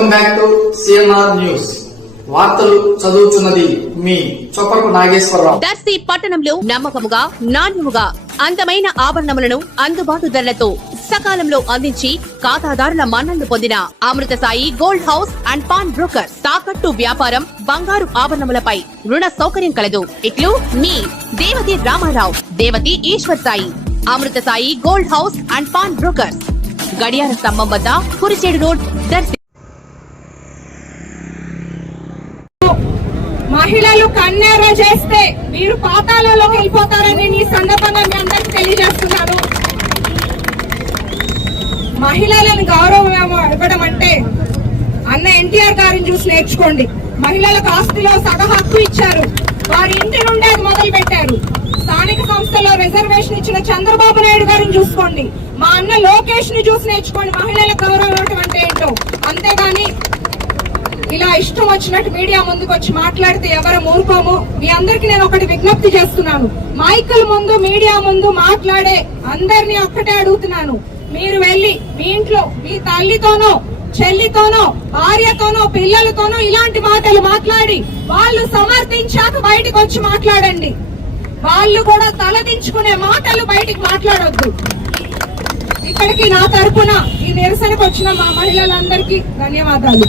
Welcome back to CMR news. వార్తలు చదువుతున్నది మీ చొప్పరపు నాగేశ్వరరావు. దర్శి పట్టణంలో నమ్మకముగా, నాణ్యముగా అందమైన ఆభరణములను అందుబాటు ధరలతో సకాలంలో అందించి ఖాతాదారుల మన్ననలు పొందిన Amrutha Sai gold house and pawn broker. తాకట్టు వ్యాపారం, బంగారు ఆభరణములపై రుణ సౌకర్యం కలదు. ఇట్లు మీ Devathi Ramarao, Devathi Eshwar Sai. Amrutha Sai gold house and pawn broker, గడియార స్తంభం వద్ద, కురిచేడు రోడ్, దర్శి. మహిళలు కన్నెర్ర చేస్తే మీరు పాతాళంలోకి వెళ్ళిపోతారని ఈ సందర్భంగా మీ అందరికి తెలియజేస్తున్నాను. మహిళలను గౌరవం ఇవ్వడం అంటే అన్న ఎన్టీఆర్ గారిని చూసి నేర్చుకోండి. మహిళలకు ఆస్తిలో సగ హక్కు ఇచ్చారు, వారి ఇంటి నుండి అది మొదలు పెట్టారు. స్థానిక సంస్థలో రిజర్వేషన్ ఇచ్చిన చంద్రబాబు నాయుడు గారిని చూసుకోండి. మా అన్న లోకేష్ ని చూసి నేర్చుకోండి మహిళలకు గౌరవం ఇవ్వడం అంటే ఏంటో. అంతేగాని ఇలా ఇష్టం వచ్చినట్టు మీడియా ముందుకు వచ్చి మాట్లాడితే ఎవరు ఊరుకోము. మీ అందరికి నేను ఒకటి విజ్ఞప్తి చేస్తున్నాను. మైకుల ముందు, మీడియా ముందు మాట్లాడే అందరినీ ఒక్కటే అడుగుతున్నాను. మీరు వెళ్లి మీ ఇంట్లో మీ తల్లితోనో, చెల్లితోనో, భార్యతోనో, పిల్లలతోనో ఇలాంటి మాటలు మాట్లాడి వాళ్ళు సమర్థించాక బయటకు వచ్చి మాట్లాడండి. వాళ్ళు కూడా తలదించుకునే మాటలు బయటికి మాట్లాడొద్దు. ఇక్కడికి నా తరపున ఈ నిరసనకు వచ్చిన మా మహిళలందరికీ ధన్యవాదాలు.